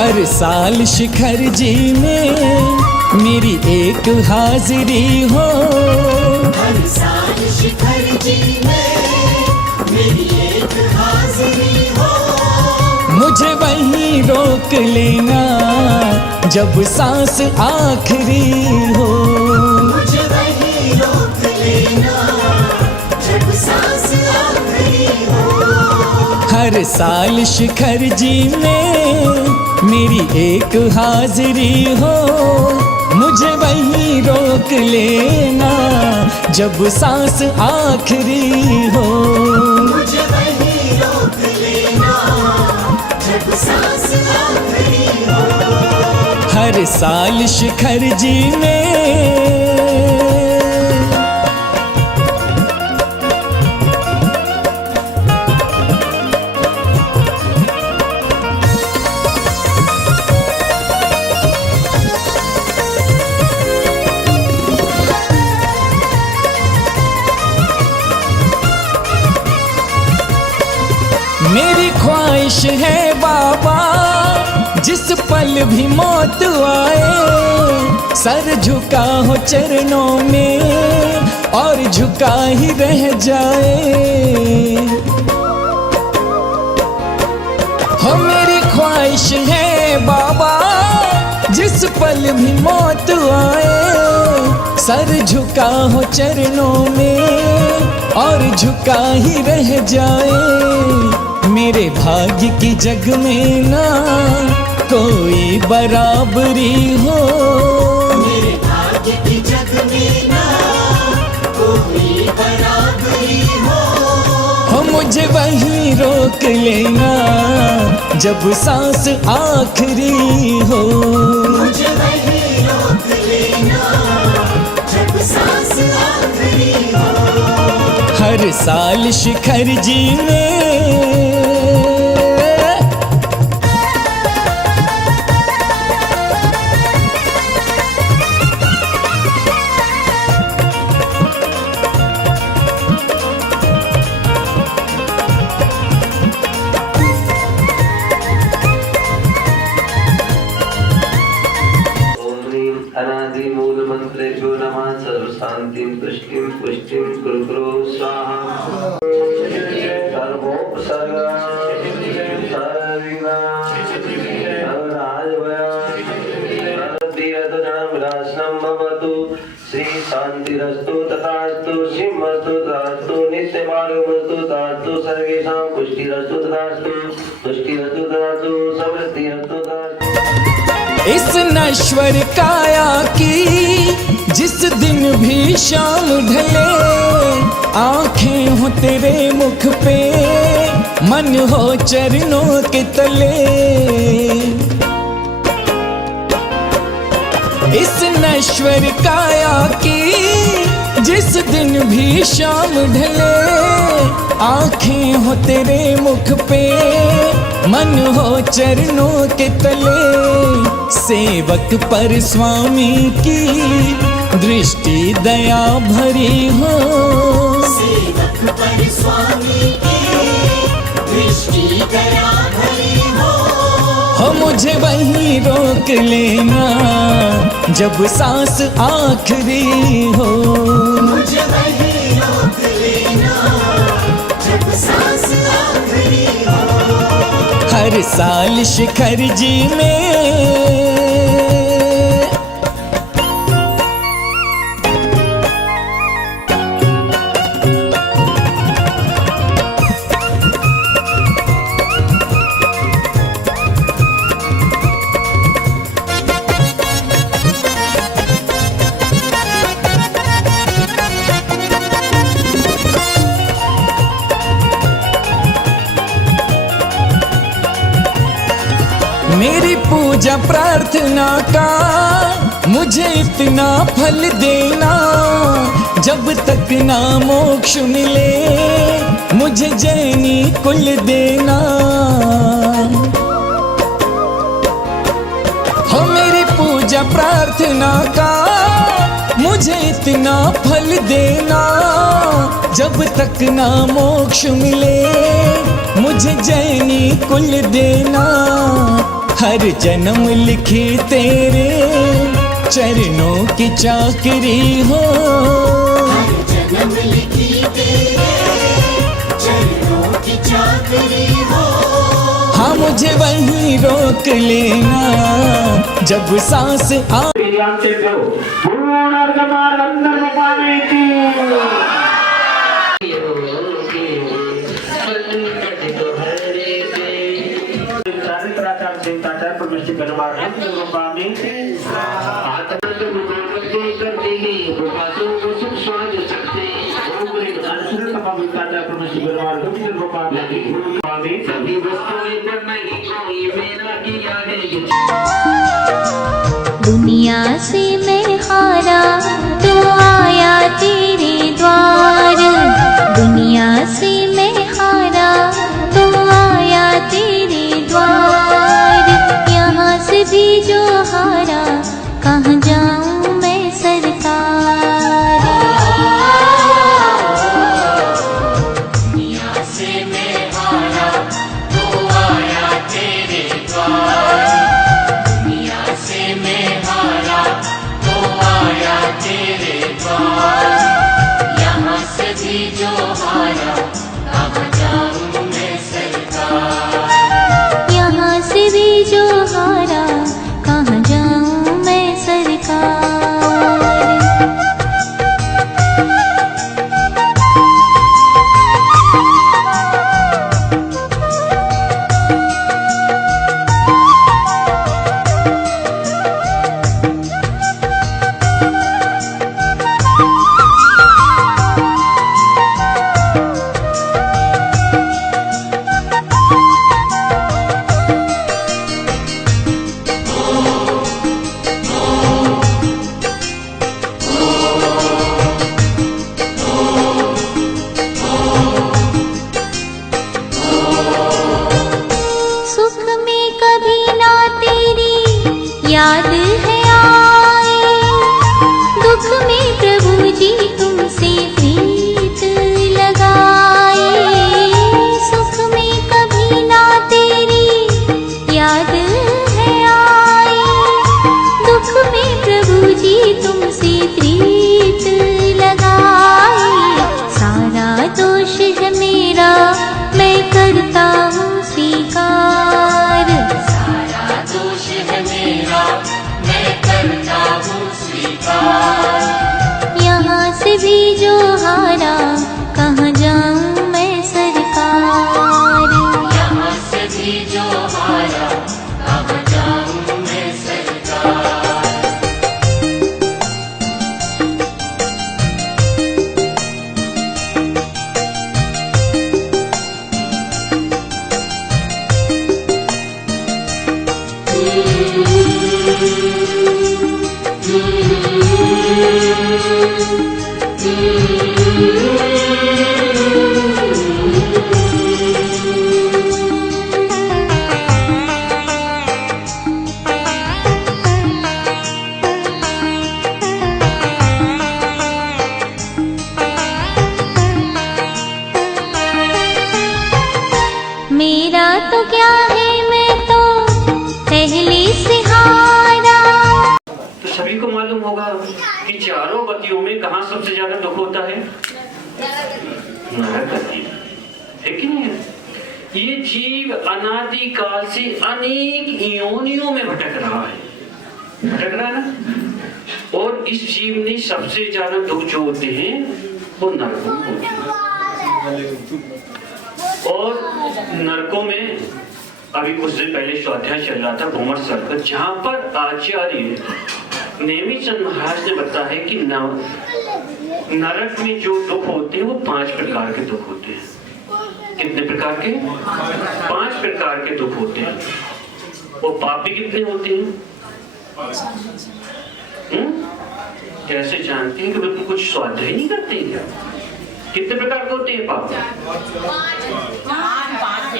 हर साल शिखर जी में मेरी एक हाजिरी हो। हर साल शिखर जी में मेरी एक हाजिरी हो। मुझे वहीं रोक लेना जब सांस आखिरी हो। मुझे वहीं रोक लेना जब सांस आखिरी हो। हर साल शिखर जी में मेरी एक हाजिरी हो। मुझे वहीं रोक लेना जब सांस आखिरी हो। मुझे वहीं रोक लेना जब सांस आखिरी हो। हर साल शिखर जी में मेरी ख्वाहिश है बाबा जिस पल भी मौत आए सर झुका हो चरणों में और झुका ही रह जाए। हो मेरी ख्वाहिश है बाबा जिस पल भी मौत आए सर झुका हो चरणों में और झुका ही रह जाए। मेरे भाग्य की जग में ना कोई बराबरी हो। मेरे भाग्य की जग में ना कोई बराबरी हो। मुझे वहीं रोक लेना जब सांस आखिरी हो। मुझे वहीं रोक लेना जब सांस आखिरी हो। हर साल शिखर जी में अनादि मूल मंत्रेभ्यो नमः। सर्व शांतिं पुष्टिं पुष्टिं कुरु स्वाहा। सर्वोपसर्गा सर्वविघ्ना सर्वराजभयं भवतु। श्री शांतिरस्तु तथास्तु। सिंहस्तु तथास्तु। नित्यमार्गमस्तु तथास्तु। सर्वेषां पुष्टिरस्तु तथास्तु। तुष्टिरस्तु तथास्तु। समृद्धिरस्तु तथास्तु। इस नश्वर काया की जिस दिन भी शाम ढले आंखें हो तेरे मुख पे मन हो चरणों के तले। इस नश्वर काया की जिस दिन भी शाम ढले आंखें हो तेरे मुख पे मन हो चरणों के तले। सेवक पर स्वामी की दृष्टि दया भरी हो। सेवक पर स्वामी की दृष्टि दया भरी हो। मुझे वहीं रोक लेना जब सांस आखिरी हो। मुझे वहीं रोक लेना जब सांस आखिरी हो। हर साल शिखर जी में मेरी पूजा प्रार्थना का मुझे इतना फल देना जब तक ना मोक्ष मिले मुझे जैनी कुल देना। हो मेरी पूजा प्रार्थना का मुझे इतना फल देना जब तक ना मोक्ष मिले मुझे जैनी कुल देना। हर जन्म लिखी तेरे चरणों की चाकरी हो। हर जन्म लिखी तेरे चरणों की चाकरी हो। हाँ मुझे वहीं रोक लेना जब सांस आ। दुनिया से मैं हारा तो आया तेरे द्वार। दुनिया से मैं हारा तो आया तेरे द्वार। यहाँ से भी जो हारा कहाँ जाऊँ मैं सरकार। दुनिया से मैं हारा तो आया तेरे द्वार। दुनिया से मैं हारा तो आया तेरे द्वार। यहाँ से भी जो हारा कहाँ जाऊँ मैं सरकार। यहाँ से भी जो हारा कहाँ जाऊँ मैं सरकार। सुख में कभी ना तेरी याद है आए। दुख में प्रभु जी तुमसे प्रीत लगाए। सुख में कभी ना तेरी याद है आए। दुख में प्रभु जी तुमसे प्रीत लगाए। सारा दोष है मेरा मैं करता हूँ स्वीकार। सारा दोष है मेरा मैं करता हूँ स्वीकार। यहाँ से भी जो हारा कहाँ जाऊँ मैं सरकार। यहाँ से भी जो हारा कहाँ जाऊँ मैं सरकार। मेरा तो क्या है मैं तो पहले से हारा। तो सभी को मालूम होगा कि चारों गतियों में कहाँ सबसे ज्यादा दुख होता है? नरक गति है कि नहीं है? ये जीव अनादि काल से अनेक योनियों में भटक रहा है ना। और इस जीव ने सबसे ज्यादा दुख जो होते हैं वो नरकों में होते हैं। और नरकों में अभी कुछ दिन पहले स्वाध्याय चल रहा था भूमर सर्कल, जहाँ पर आचार्य नेमिचंद महाराज ने बताया है कि नरक में जो दुख होते हैं वो 5 प्रकार के दुख होते हैं। कितने प्रकार के? 5 प्रकार के दुख होते हैं। वो पापी कितने होते हैं? कैसे जानते हैं कि बिल्कुल कुछ स्वाध्याय नहीं करते हैं क्या? कितने प्रकार के होते हैं पाप?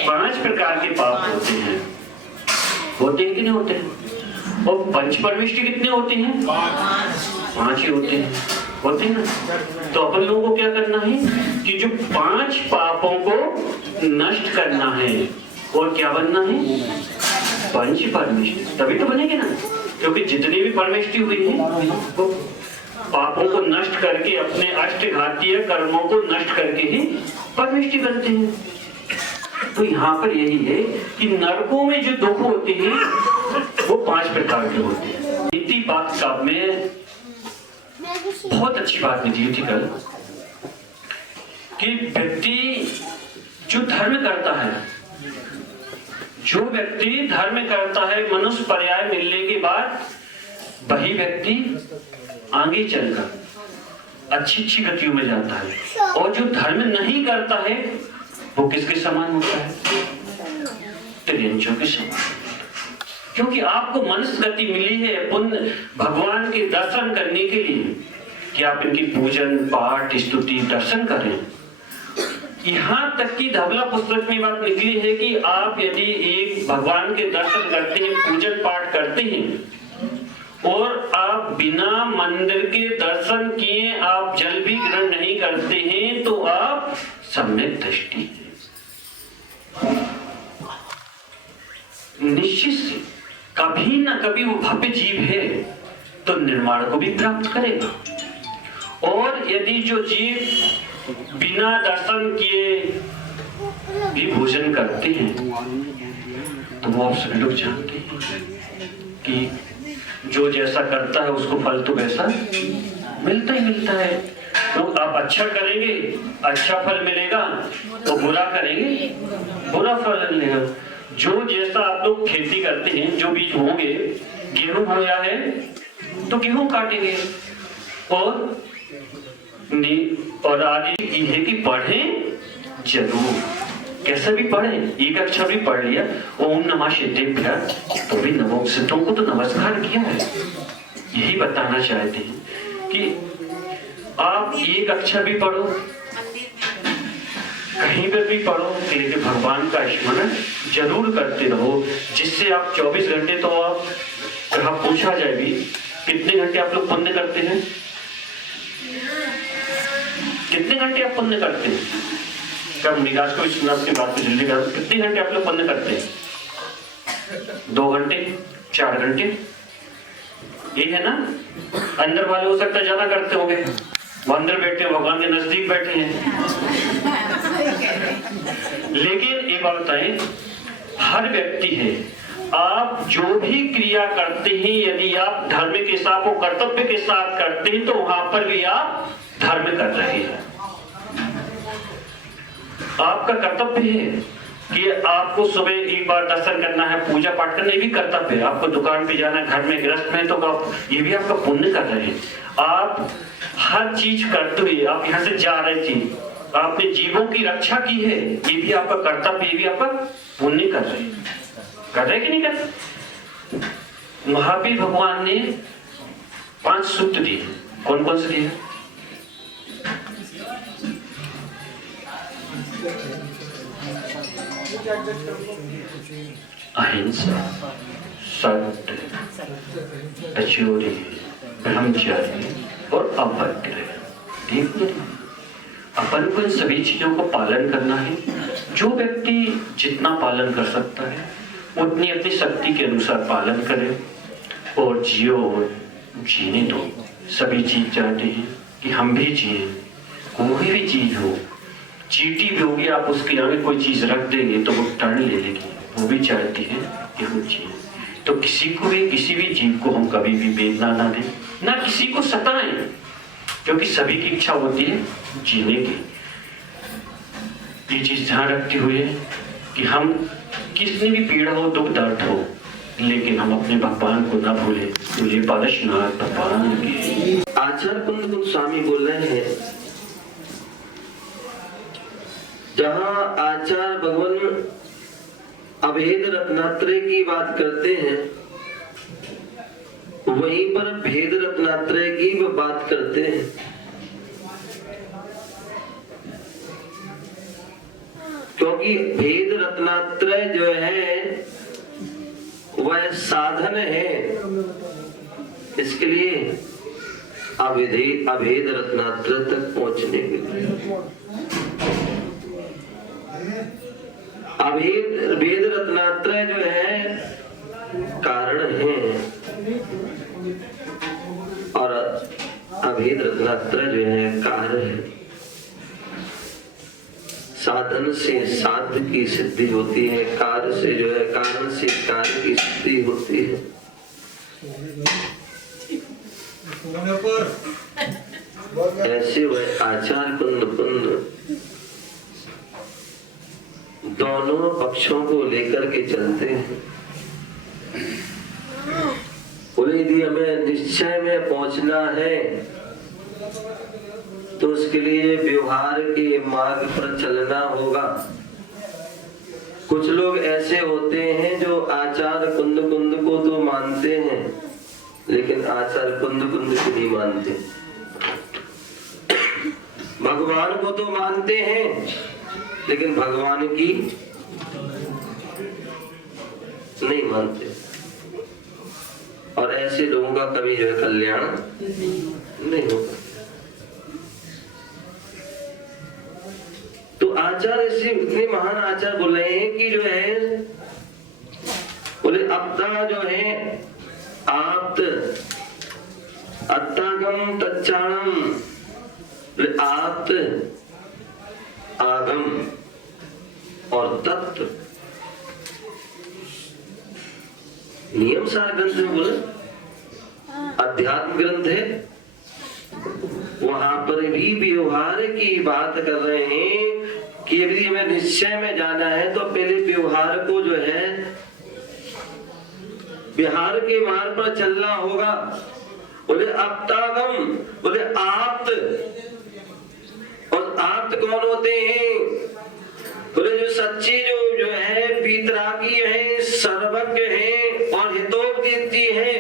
5 प्रकार के पाप होते हैं। होते हैं कि नहीं होते हैं? और पंचपरमेष्टि कितने होते हैं? 5 ही होते हैं। होते हैं ना। तो अपन लोगों को क्या करना है कि जो 5 पापों को नष्ट करना है और क्या बनना है? पंच परमेष्टि, तभी तो बनेंगे ना। क्योंकि जितनी भी परमेष्टि हुई है वो पापों को नष्ट करके, अपने अष्टघातीय कर्मों को नष्ट करके ही परमेष्टि बनते हैं। तो यहाँ पर यही है कि नरकों में जो दुख होते हैं वो 5 प्रकार के होते हैं। नीति बात साहब में बहुत अच्छी बात निकली थी कल, कि व्यक्ति जो धर्म करता है, जो व्यक्ति धर्म करता है, मनुष्य पर्याय मिलने के बाद वही व्यक्ति आगे चलकर अच्छी गतियों में जाता है। और जो धर्म नहीं करता है वो किसके समान होता है? त्रियंचों के समान। क्योंकि आपको मनुष्य गति मिली है पुण्य भगवान के दर्शन करने के लिए, कि आप इनकी पूजन पाठ स्तुति दर्शन करें। यहाँ तक कि धवला पुस्तक में बात निकली है कि आप यदि एक भगवान के दर्शन करते हैं, पूजन पाठ करते हैं और आप बिना मंदिर के दर्शन किए आप जल भी ग्रहण नहीं करते हैं, तो आप सम्यक दृष्टि हैं। निश्चित से कभी ना कभी वो भव्य जीव है तो निर्माण को भी प्राप्त करेगा। और यदि जो जीव बिना दर्शन किए भी भोजन करते हैं तो वो आप सभी लोग जानते हैं कि जो जैसा करता है उसको फल तो वैसा मिलता ही मिलता है। तो आप अच्छा करेंगे अच्छा फल मिलेगा, तो बुरा करेंगे बुरा फल मिलेगा। जो जैसा आप लोग खेती करते हैं, जो बीज होंगे, गेहूं बोया है तो गेहूं काटेंगे। और आगे ये है कि पढ़ें जरूर, कैसे भी पढ़ें। एक अक्षर भी पढ़ लिया, ओम नमः शिवाय, तो भी नमो सिद्धों को तो नमस्कार किया है। यही बताना चाहते हैं कि आप एक अक्षर भी पढ़ो, कहीं पर भी पढ़ो, लेकिन भगवान का स्मरण जरूर करते रहो, जिससे आप 24 घंटे तो आप, अगर पूछा जाए भी कितने घंटे आप लोग पुण्य करते हैं, कितने घंटे आप पुण्य करते हैं? कब निकास को भी सुना आपकी बात को जल्दी कर, कितने घंटे आप लोग पुण्य करते हैं? 2 घंटे 4 घंटे, ये है ना। अंदर वाले हो सकता है ज्यादा करते होंगे, वो अंदर बैठे हैं, भगवान के नजदीक बैठे हैं। लेकिन एक बात बताएं, हर व्यक्ति है, आप जो भी क्रिया करते हैं यदि आप धर्म के साथ और कर्तव्य के साथ करते हैं तो वहां पर भी आप धर्म कर रहे हैं। आपका कर्तव्य है कि आपको सुबह एक बार दर्शन करना है, पूजा पाठ करना, ये भी कर्तव्य है। आपको दुकान पे जाना, घर में गृहस्थ में, तो आप ये भी आपका पुण्य कर रहे हैं। आप हर चीज करते हुए आप यहाँ से जा रहे थे, आपने जीवों की रक्षा की है, ये भी आपका कर्तव्य, ये भी आपका पुण्य कर रहे हैं। कर रहे कि नहीं कर रहे? महावीर भगवान ने 5 सूत्र दिए। कौन कौन से दिए? अहिंसा, सत्य, अचोरी, ब्रह्मचर्य और अपरिग्रह। अपन को इन सभी चीजों को पालन करना है। जो व्यक्ति जितना पालन कर सकता है उतनी अपनी शक्ति के अनुसार पालन करे और जियो, जीने दो। सभी चीज चाहते हैं कि हम भी जिए, कोई भी चीज हो, चींटी भी होगी, आप उसके आगे कोई चीज रख देंगे तो वो टर्न ले लेगी, वो भी चाहती है कि हम जिए। तो किसी को भी, किसी भी जीव को हम कभी भी वेदना ना दें, ना किसी को सताएं, क्योंकि सभी की इच्छा होती है जीने की। ये चीज ध्यान रखते हुए कि हम कितनी भी पीड़ा हो, दुख दर्द हो, लेकिन हम अपने भगवान को ना भूले। तो ये पारसनाथ भगवान के आचार्य कुंद स्वामी बोल रहे हैं, जहां आचार्य भगवान अभेद रत्नात्रय की बात करते हैं, वहीं पर भेद रत्नात्रय की बात करते हैं। क्योंकि भेद रत्नात्रय जो है वह साधन है, इसके लिए अभेद रत्नात्रय तक पहुंचने के लिए। भेद रत्नात्रय जो है कारण हैं और अभेद रत्नात्रय जो है कार्य है। साधन से साध्य की सिद्धि होती है, कार्य से जो है कारण से कार्य की सिद्धि होती है। ऐसे वह आचार कुंद दोनों पक्षों को लेकर के चलते हैं। यदि हमें निश्चय में पहुंचना है तो उसके लिए व्यवहार के मार्ग पर चलना होगा। कुछ लोग ऐसे होते हैं जो आचार कुंद को तो मानते हैं लेकिन आचार कुंद को नहीं मानते। भगवान को तो मानते हैं लेकिन भगवान की नहीं मानते। और ऐसे लोगों का कभी जो है कल्याण नहीं होगा। तो आचार्य ऐसे इतने महान आचार्य बोल रहे हैं कि जो है बोले अपना जो है आप्त अत्तागम तच्चाणम, आप्त आगम और तत्व नियम सार ग्रंथ में बोले अध्यात्म ग्रंथ है, वहां पर भी व्यवहार की बात कर रहे हैं कि यदि हमें निश्चय में जाना है तो पहले व्यवहार को जो है बिहार के मार्ग पर चलना होगा। बोले अपतागम, बोले आप्त, और आप्त कौन होते हैं? बोले जो सच्चे जो है वीतरागी है, सर्वज्ञ है और हितोपदेशी है,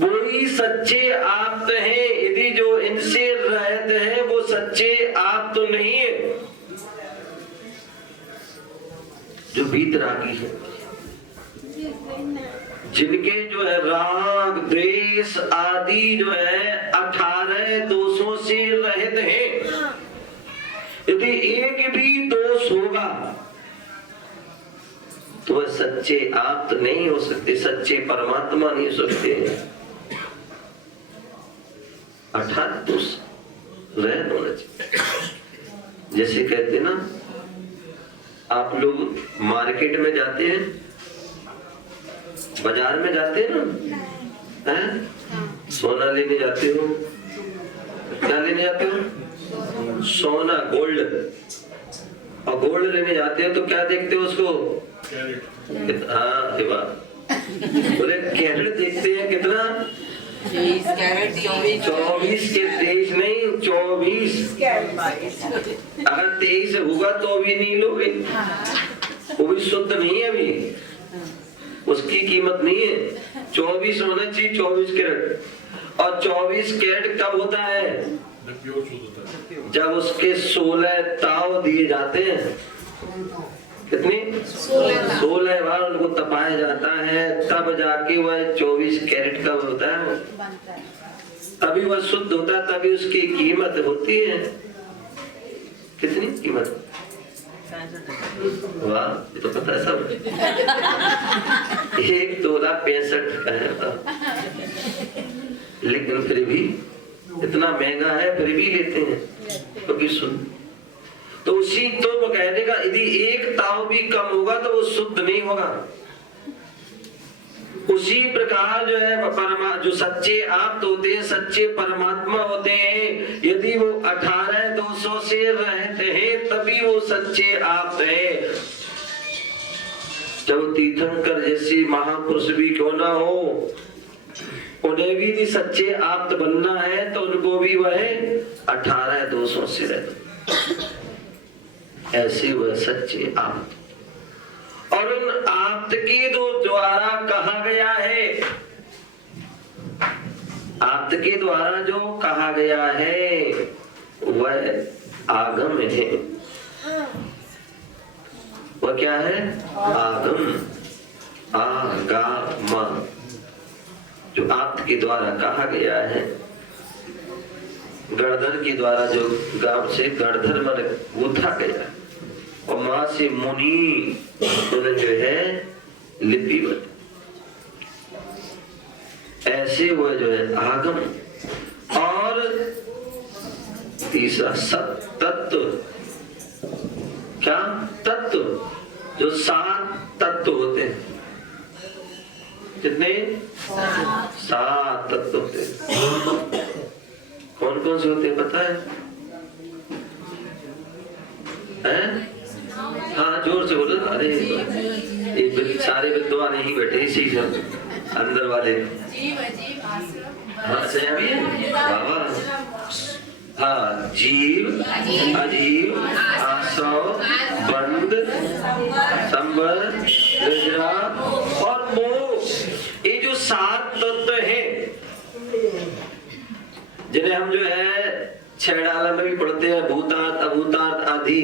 वो ही सच्चे आप्त हैं। यदि जो इनसे रहित है वो सच्चे आप्त तो नहीं है। जो वीतरागी है, जिनके जो है राग द्वेष आदि जो है 18 दोषों से रहित है, यदि एक भी दोष होगा तो वह सच्चे आप्त नहीं हो सकते, सच्चे परमात्मा नहीं हो सकते। 18 दोष रहित होना चाहिए। जैसे कहते ना, आप लोग मार्केट में जाते हैं, बाजार में जाते हैं ना, हैं? सोना लेने जाते हो, क्या लेने जाते हो? सोना, गोल्ड। और गोल्ड लेने जाते हो तो क्या देखते हो उसको? हाँ, बोले कैरेट देखते हैं कितना? 23 कैरेट, 24 के 23 नहीं, 24। अगर 23 होगा तो भी नहीं लोगे, वो भी शुद्ध नहीं है, अभी उसकी कीमत नहीं है। 24 होना चाहिए, 24 कैरेट। और 24 कैरेट कब होता है? जब उसके 16 ताव दिए जाते हैं। कितनी? 16 बार उनको तपाया जाता है, तब जाके वह 24 कैरेट का होता है, तभी वह शुद्ध होता है, तभी उसकी कीमत होती है। कितनी कीमत? वाह, ये तो पता है सब। 1 तोला 65 का है, लेकिन फिर भी इतना महंगा है, फिर भी लेते हैं क्योंकि शुद्ध। तो उसी तो वो कह देगा, यदि 1 ताव भी कम होगा तो वो शुद्ध नहीं होगा। उसी प्रकार जो है जो सच्चे आप्त होते हैं, सच्चे परमात्मा होते हैं, यदि वो 18 दोषों से रहते हैं तभी वो सच्चे आप्त हैं। जब तीर्थंकर जैसे महापुरुष भी क्यों ना हो, उन्हें भी सच्चे आप्त बनना है तो उनको भी वह 18 दोषों से रहते, ऐसे वह सच्चे आप्त। और उन आप्त के द्वारा कहा गया है, आप्त के द्वारा जो कहा गया है वह आगम है। वह क्या है? आगम, आगम, जो आप्त के द्वारा कहा गया है। गणधर के द्वारा जो गांव से गणधर मन गूंथा गया, और मां से मुनि जो है लिपिबद्ध। ऐसे वह जो है आगम। और तीसरा सत तत्व। क्या तत्व? जो 7 तत्व होते हैं। कितने? 7 तत्व होते हैं। कौन कौन से होते हैं पता है? हैं? हाँ जोर से बोलो। अरे एक सारे विद्वान यहीं बैठे इसी से अंदर वाले। हाँ सही अभी है बाबा। हाँ जीव, अजीव, आसव, बंद, संबर, गजरा और मोह। ये जो 7 तत्व हैं जिन्हें हम जो है 6 डाला में भी पढ़ते हैं, भूतार्थ, अभूतार्थ आदि।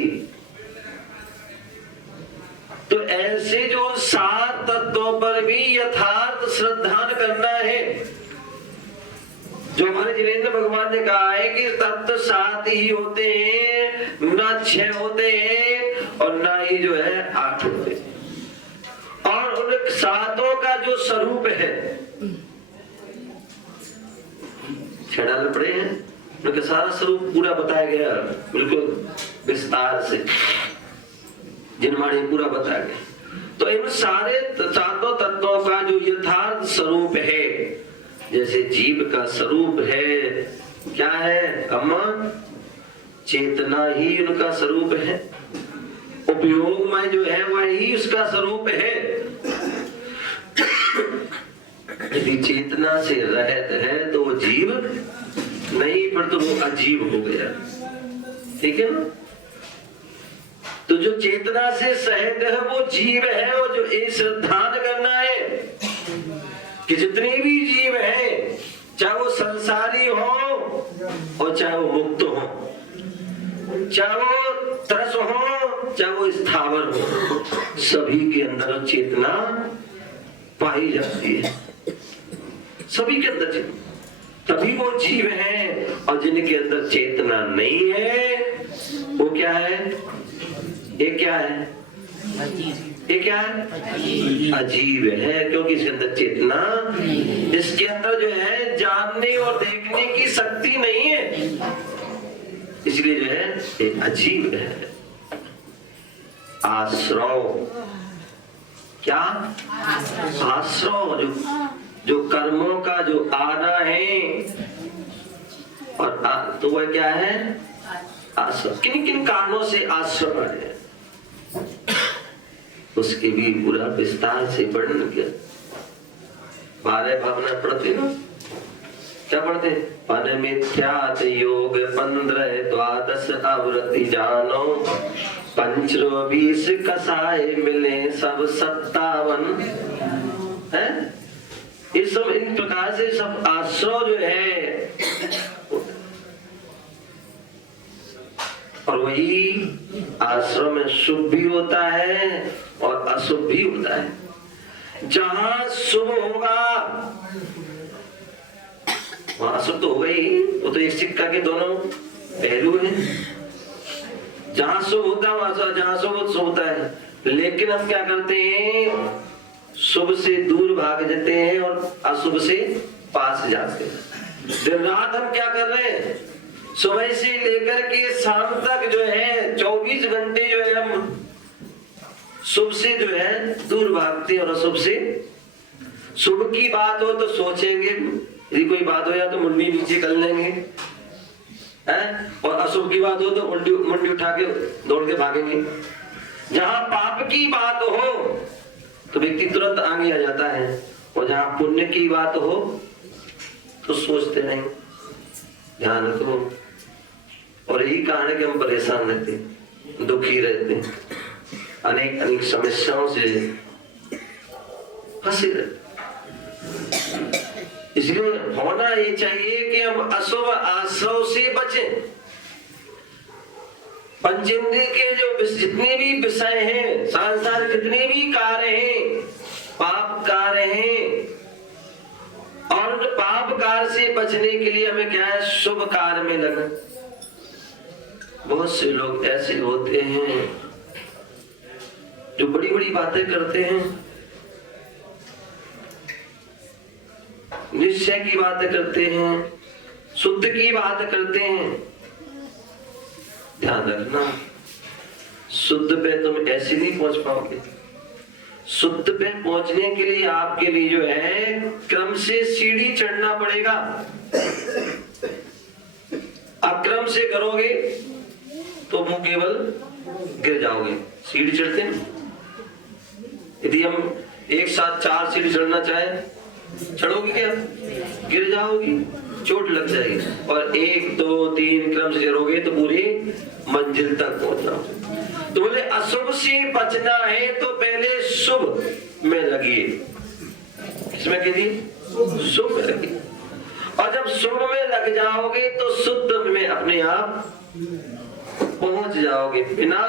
तो ऐसे जो 7 तत्वों पर भी यथार्थ श्रद्धा करना है। जो हमारे जिनेंद्र भगवान ने कहा है कि तत्व 7 ही होते हैं, ना 6 होते हैं और ना ही जो है 8 होते हैं। और उन 7 का जो स्वरूप है, 6 डाल पड़े हैं, उनका सारा स्वरूप पूरा बताया गया बिल्कुल विस्तार से, जिनवाणी पूरा बताया गया। तो इन सारे 7 तत्वों का जो यथार्थ स्वरूप है, जैसे जीव का स्वरूप है क्या है अम्मा? चेतना ही उनका स्वरूप है। उपयोग में जो है वही उसका स्वरूप है। यदि चेतना से रहित है तो वो जीव नहीं, पर तो वो अजीव हो गया। ठीक है ना? तो जो चेतना से सहित है वो जीव है। और जो ये श्रद्धा करना है कि जितने भी जीव हैं, चाहे वो संसारी हो और चाहे वो मुक्त हो, चाहे वो तरस हो चाहे वो स्थावर हो, सभी के अंदर चेतना पाई जाती है। सभी के अंदर चेतना, तभी वो जीव हैं। और जिनके अंदर चेतना नहीं है वो क्या है? ये क्या है? ये क्या है? अजीब है, क्योंकि इसके अंदर चेतना, इसके अंदर जो है जानने और देखने की शक्ति नहीं है, इसलिए जो है ये अजीब है। आश्रव, क्या आश्रव? जो कर्मों का जो आना है और तो वह क्या है? आश्रव। किन किन कारणों से आश्रव है उसके भी पूरा विस्तार से वर्णन किया। 12 भावना पढ़ते ना, क्या पढ़ते? पन मिथ्यात योग 15 द्वादश आवृत्ति जानो, 25 कसाय मिले सब 57 है। इस सब इन प्रकार से सब आश्रय जो है, और वही आश्रम में शुभ भी होता है और अशुभ भी होता है। जहां शुभ होगा वहां अशुभ तो होगा ही, वो तो एक सिक्का के दोनों पहलू हैं। जहां शुभ होता है वहां, जहां शुभ होता है। लेकिन हम क्या करते हैं? शुभ से दूर भाग जाते हैं और अशुभ से पास जाते हैं। दिन रात हम क्या कर रहे हैं? सुबह से लेकर के शाम तक जो है 24 घंटे जो है हम शुभ से जो है दूर भागते हैं और अशुभ से। शुभ की बात हो तो सोचेंगे, यदि कोई बात हो या तो मुंडी नीचे कर लेंगे है? और अशुभ की बात हो तो मुंडी उठा के दौड़ के भागेंगे। जहां पाप की बात हो तो व्यक्ति तुरंत आगे आ जाता है, और जहां पुण्य की बात हो तो सोचते नहीं, ध्यान रखो। और यही कारण है कि हम परेशान रहते, दुखी रहते, अनेक अनेक समस्याओं से फंसे रहते। इसलिए होना ये चाहिए कि हम अशुभ आश्रव से बचें। पंचेंद्रिय के जो जितने भी विषय हैं, संसार जितने भी कार्य हैं, पाप कार्य हैं, और उन पाप कार्य से बचने के लिए हमें क्या है? शुभ कार्य में लगना। बहुत से लोग ऐसे होते हैं जो बड़ी बड़ी बातें करते हैं, निश्चय की बात करते हैं, शुद्ध की बात करते हैं। ध्यान रखना, शुद्ध पे तुम ऐसे नहीं पहुंच पाओगे। शुद्ध पे पहुंचने के लिए आपके लिए जो है क्रम से सीढ़ी चढ़ना पड़ेगा। अक्रम से करोगे तो मुंह केवल गिर जाओगे। सीढ़ी चढ़ते हैं, यदि हम एक साथ 4 सीढ़ी चढ़ना चाहें, चढ़ोगी क्या? गिर जाओगी, चोट लग जाएगी। और 1 2 3 क्रम से चढ़ोगे तो पूरी मंजिल तक पहुंच जाओगे। तो बोले अशुभ से बचना है तो पहले शुभ में लगिए। किसमें कीजिए? शुभ में लगिए। और जब शुभ में लग जाओगे तो शुद्ध में अपने आप पहुंच जाओगे। बिना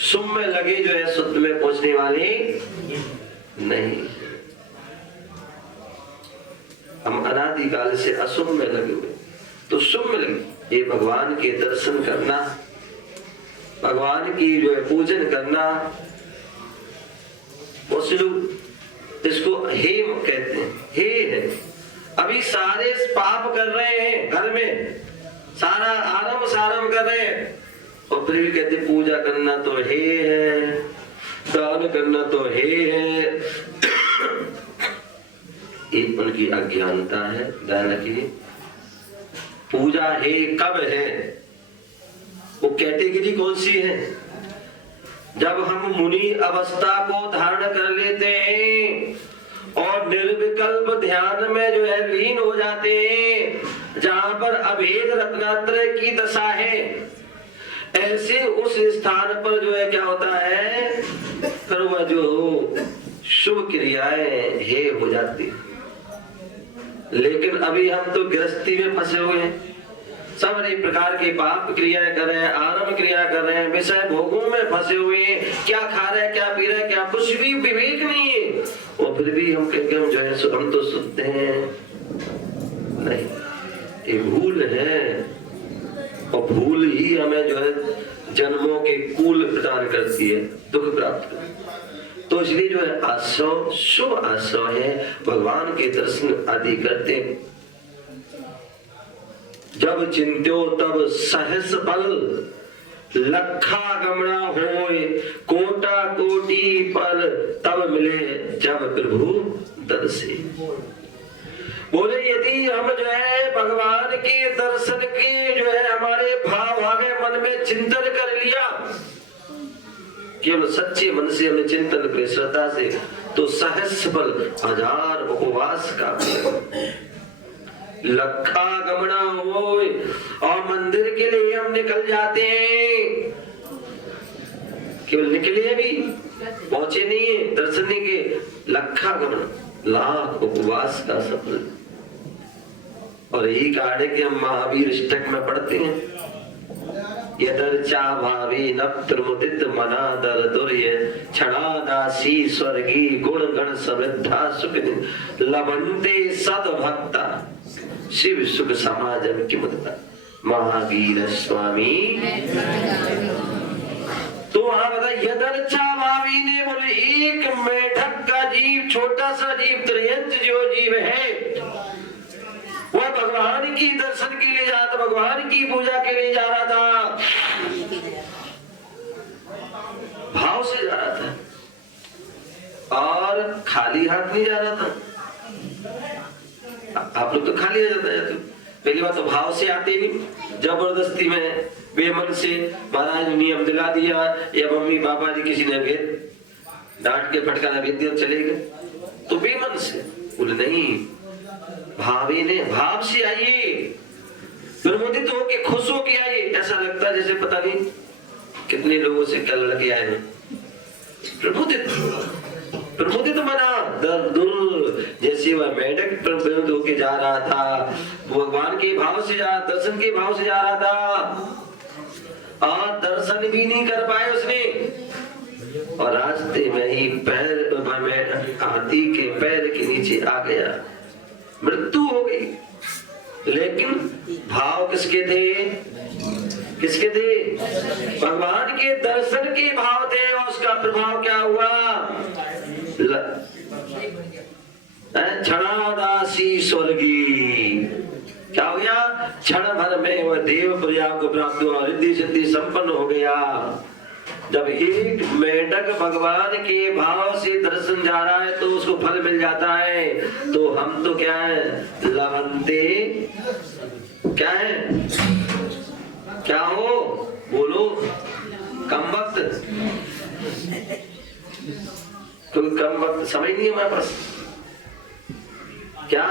शुभ में लगे जो है शुद्ध में पहुंचने वाले नहीं। हम अनादिकाल से अशुभ में लगे हुए, तो शुभ में लगे। ये भगवान के दर्शन करना, भगवान की जो है पूजन करना, बहुत से लोग इसको हे कहते हैं। हे है, अभी सारे पाप कर रहे हैं, घर में सारा आरंभ सारंभ कर रहे हैं, और फिर भी कहते पूजा करना तो हे है, दान करना तो हे है। एक उनकी अज्ञानता है। ध्यान रखिए, पूजा हे कब है? वो कैटेगरी कौन सी है? जब हम मुनि अवस्था को धारण कर लेते हैं और निर्विकल्प ध्यान में जो है लीन हो जाते हैं, जहां पर अभेद रत्नात्रय की दशा है, ऐसे उस स्थान पर जो है क्या होता है, फिर वह जो शुभ क्रियाएं हे हो जाती है। लेकिन अभी हम तो गृहस्थी में फंसे हुए हैं, सब अनेक प्रकार के पाप क्रियाएं कर रहे हैं, आरंभ क्रिया कर रहे हैं, विषय भोगों में फंसे हुए हैं। क्या खा रहे हैं, क्या पी रहे हैं, क्या कुछ भी विवेक नहीं है। और फिर भी हम कहेंगे हम जो है हम तो सुनते हैं। नहीं, ये भूल है, और भूल ही हमें जो है जन्मों के कूल प्रदान करती है, दुख प्राप्त करती है। तो इसलिए जो है आश्रव शुभ आश्रव है, भगवान के दर्शन आदि करते। जब चिंत्यो तब सहस बल, लखा गमना होए, कोटा कोटि पल, तब मिले जब प्रभु दर्शे। बोले यदि हम जो है भगवान के दर्शन के जो है हमारे भाव आ गए, मन में चिंतन कर लिया, केवल सच्चे मन से हमने चिंतन करे, श्रद्धा से, तो सहस्र बल 1000 उपवास का लखा गमना होए, और मंदिर के लिए हम निकल जाते हैं। केवल निकले भी, पहुंचे नहीं है, दर्शन नहीं के, लखा गमन, लाख उपवास का सफल। और यही कारण है कि हम महावीर अष्टक में पढ़ते हैं, यदर्चा भावी नप्त्रमुदित मनादर दुर्य, क्षणादासी स्वर्गी गुण गण समृद्धा सुख लभन्ते सद भक्ता, शिव सुख समाजम की मुद्दा। महावीर स्वामी तो वहां बता, यदर्चा भावी ने बोले एक मेढक का जीव, छोटा सा जीव, त्रियंच जो जीव है, वह भगवान की दर्शन के लिए जा रहा था, भगवान की पूजा के लिए जा रहा था, भाव से जा रहा था, और खाली हाथ नहीं जा रहा था। आप लोग तो खाली आ जाता है, तो पहली बात तो भाव से आते नहीं, जबरदस्ती में बेमन से महाराज ने नियम दिला दिया, या मम्मी पापा जी किसी ने भेद डांट के फटकारा भेज दिया, चले गए, तो बेमन से। बोले नहीं, भावे ने भाव से आइए, प्रमोदित होके खुश होके आइए। ऐसा लगता है जैसे पता नहीं कितने लोगों से कल लगे आए हैं। प्रमोदित प्रमोदित मना दूर, जैसे वह मेढक प्रमोदित होके जा रहा था, भगवान के भाव से जा, दर्शन के भाव से जा रहा था, और दर्शन भी नहीं कर पाए उसने, और रास्ते में ही पैर में हाथी के पैर के नीचे आ गया, मृत्यु हो गई। लेकिन भाव किसके थे? किसके थे? भगवान के दर्शन के भाव थे, और उसका प्रभाव क्या हुआ? क्षणादासी स्वर्गी। क्या हो गया? क्षण भर में वह देव प्रजा को प्राप्त हुआ, रिद्धि सिद्धि संपन्न हो गया। जब एक मेढक भगवान के भाव से दर्शन जा रहा है तो उसको फल मिल जाता है। तो हम तो क्या है? लवंते क्या है? क्या हो? बोलो। कम वक्त, कोई कम वक्त समय नहीं है हमारे पास। क्या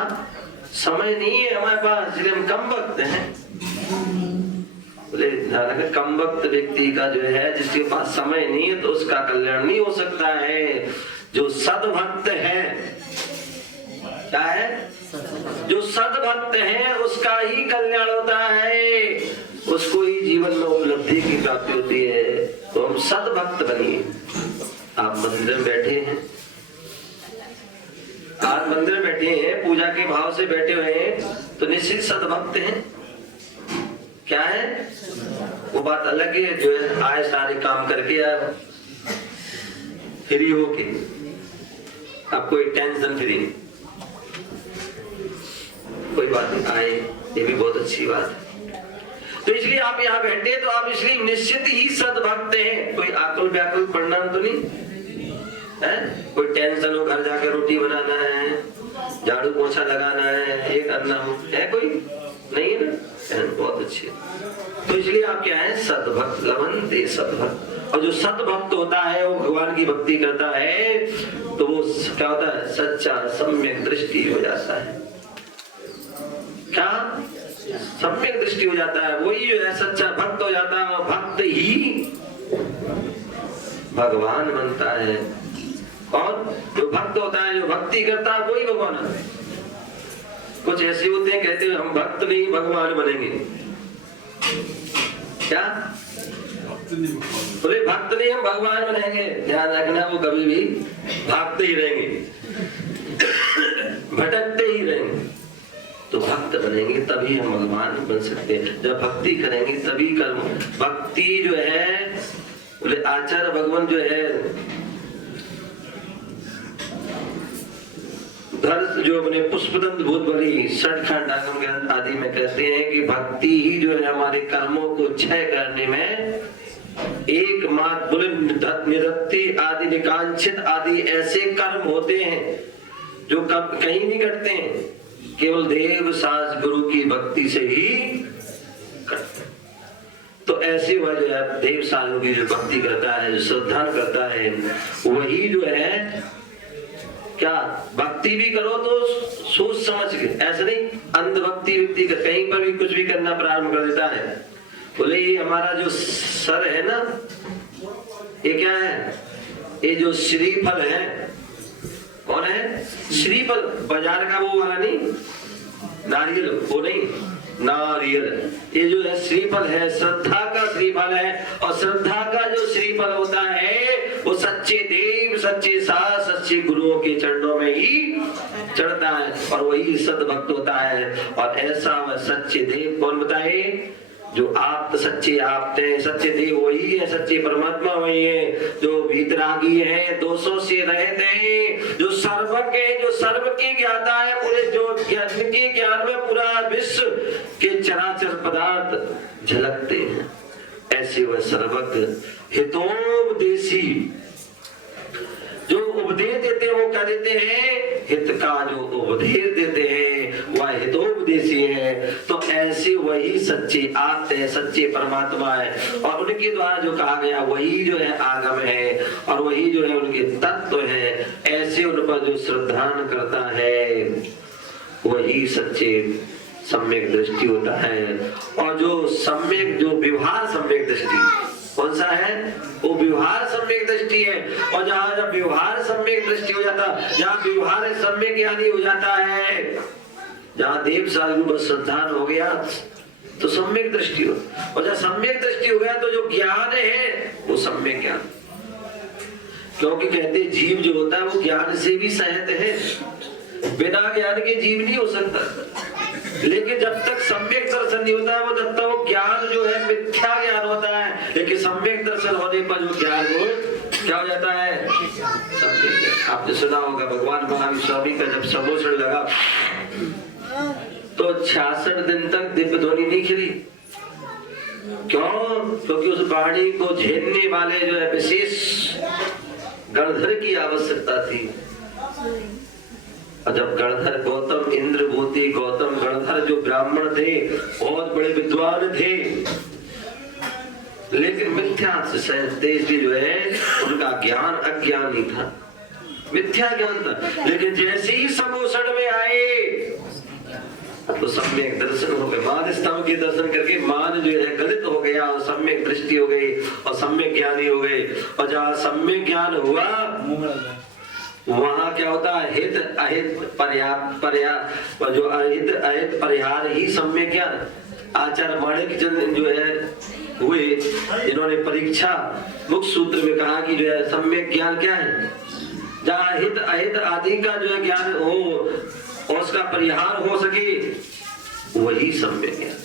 समय नहीं है हमारे पास, इसलिए हम कम वक्त हैं। बोले कम वक्त व्यक्ति का जो है, जिसके पास समय नहीं है तो उसका कल्याण नहीं हो सकता है। जो सद्भक्त है, क्या है? जो सद्भक्त है उसका ही कल्याण होता है, उसको ही जीवन में उपलब्धि की प्राप्ति होती है। तो हम सद्भक्त बनिए। आप मंदिर में बैठे हैं, आज मंदिर में बैठे हैं, पूजा के भाव से बैठे हुए हैं, तो निश्चित सद्भक्त हैं। क्या है? वो बात अलग है जो है आए सारे काम करके यार फ्री होके, आप कोई टेंशन फ्री, कोई बात नहीं, आए, ये भी बहुत अच्छी बात है। तो इसलिए आप यहाँ बैठे तो आप इसलिए निश्चित ही सद्भक्त हैं। कोई आकुल व्याकुल परिणाम तो नहीं है? कोई टेंशन हो, घर जाकर रोटी बनाना है, झाड़ू पोछा लगाना है, ये करना हो, है कोई नहीं है ना? बहुत अच्छे। तो इसलिए आप क्या है? सद्भक्त। लवंते सद्भक्त। और जो सद्भक्त होता है वो भगवान की भक्ति करता है तो वो क्या होता है? सच्चा सम्यक दृष्टि हो जाता है। क्या? सम्यक दृष्टि हो जाता है। वही जो है सच्चा भक्त हो जाता है। भक्त ही भगवान बनता है। कौन? जो भक्त होता है, जो भक्ति करता है, वही भगवान है। कुछ ऐसे होते हैं कहते हैं हम भक्त नहीं भगवान बनेंगे। क्या? बोले भक्त नहीं हम भगवान बनेंगे। ध्यान रखना, वो कभी भी भागते ही रहेंगे, भटकते ही रहेंगे। तो भक्त बनेंगे तभी हम भगवान बन सकते हैं। जब भक्ति करेंगे तभी कर्म। भक्ति जो है, बोले आचार्य भगवान जो है जो अपने पुष्पदंत भूतबली षटखंड आगम ग्रंथ आदि में कहते हैं कि भक्ति ही जो है हमारे कर्मों को क्षय करने में एकमात्र, निरत्ति आदि निकांक्षित आदि ऐसे कर्म होते हैं जो कहीं नहीं करते हैं, केवल देव सास गुरु की भक्ति से ही करते हैं। तो ऐसे वह जो है देव सास की जो भक्ति करता है, जो श्रद्धा करता है, वही जो है क्या? भक्ति भी करो तो सोच समझ के, ऐसे नहीं अंधभक्ति व्यक्ति कहीं पर भी कुछ भी करना प्रारंभ कर देता है। बोले ये हमारा जो सर है ना, ये क्या है? ये जो श्रीफल है, कौन है? श्रीफल, बाजार का वो वाला नहीं, नारियल, वो नहीं, नारियल। ये जो है श्रीफल है, श्रद्धा का श्रीफल है। और श्रद्धा का जो श्रीफल होता है वो सच्चे देव, सच्चे सास, सच्चे गुरुओं के चरणों में ही चढ़ता है और वही सद्भक्त होता है। और ऐसा वह सच्चे देव कौन बताए? जो आप सच्चे आप थे, सच्चे देव वही है, सच्चे परमात्मा वही है, जो वीतरागी है, दोषों से रहित है, जो सर्वज्ञ है, जो सर्व के ज्ञाता है, पूरे जो ज्ञान के ज्ञान में पूरा विश्व के चराचर पदार्थ झलकते हैं। ऐसे वह सर्वज्ञ हितोपदेशी जो उपदेश देते हैं, वो क्या देते हैं? हित का जो उपदेश देते हैं वह हितोपदेशी है। तो ऐसे वही सच्चे आत्मा है, सच्चे परमात्मा है और उनके द्वारा जो कहा गया वही जो है आगम है और वही जो है उनके तत्व है। ऐसे उन पर जो श्रद्धा करता है वही सच्चे सम्यक दृष्टि होता है। और जो सम्यक, जो व्यवहार सम्यक दृष्टि कौन सा है? वो व्यवहार सम्यक दृष्टि है। और जहाँ जब व्यवहार सम्यक दृष्टि हो जाता, जहाँ व्यवहार सम्यक ज्ञानी हो जाता है, जहाँ देव साधु बस श्रद्धा हो गया तो सम्यक दृष्टि हो। और जब सम्यक दृष्टि हो गया तो जो ज्ञान है वो सम्यक ज्ञान। क्योंकि कहते जीव जो होता है वो ज्ञान से भी सहित है, बिना ज्ञान के जीव नहीं हो सकता। लेकिन जब तक सम्यक दर्शन नहीं होता है वो तब तक वो ज्ञान जो है मिथ्या ज्ञान होता है। लेकिन सम्यक दर्शन होने पर जो ज्ञान हो क्या हो जाता है? सम्यक ज्ञान। आपने सुना होगा भगवान महावीर स्वामी का जब सम्मोषण लगा तो 66 दिन तक दिव्य ध्वनि नहीं खिली। क्यों? क्योंकि उस वाणी को झेलने वाले जो है विशेष गणधर की आवश्यकता थी। और जब गणधर गौतम इंद्रभूति गौतम गणधर जो ब्राह्मण थे, बहुत बड़े विद्वान थे, लेकिन मिथ्या तेज भी जो है उनका ज्ञान अज्ञान ही था, मिथ्या ज्ञान था। लेकिन जैसे ही सम्मोषण में आए तो सम्यक दर्शन हो गए। मान स्तंभ के दर्शन करके मान जो है गलित हो गया और सम्यक दृष्टि हो गई और सम्यक ज्ञानी हो गए। और जहाँ सम्यक ज्ञान हुआ वहां क्या होता है? हित अहित पर्याप्त जो अहित अहित परिहार ही सम्यक ज्ञान। आचार्य माणिक चंद जो है हुए, जिन्होंने परीक्षा मुख्य सूत्र में कहा कि जो है सम्यक ज्ञान क्या है? जहाँ हित अहित आदि का जो है ज्ञान हो और उसका परिहार हो सके, वही सम्यक ज्ञान।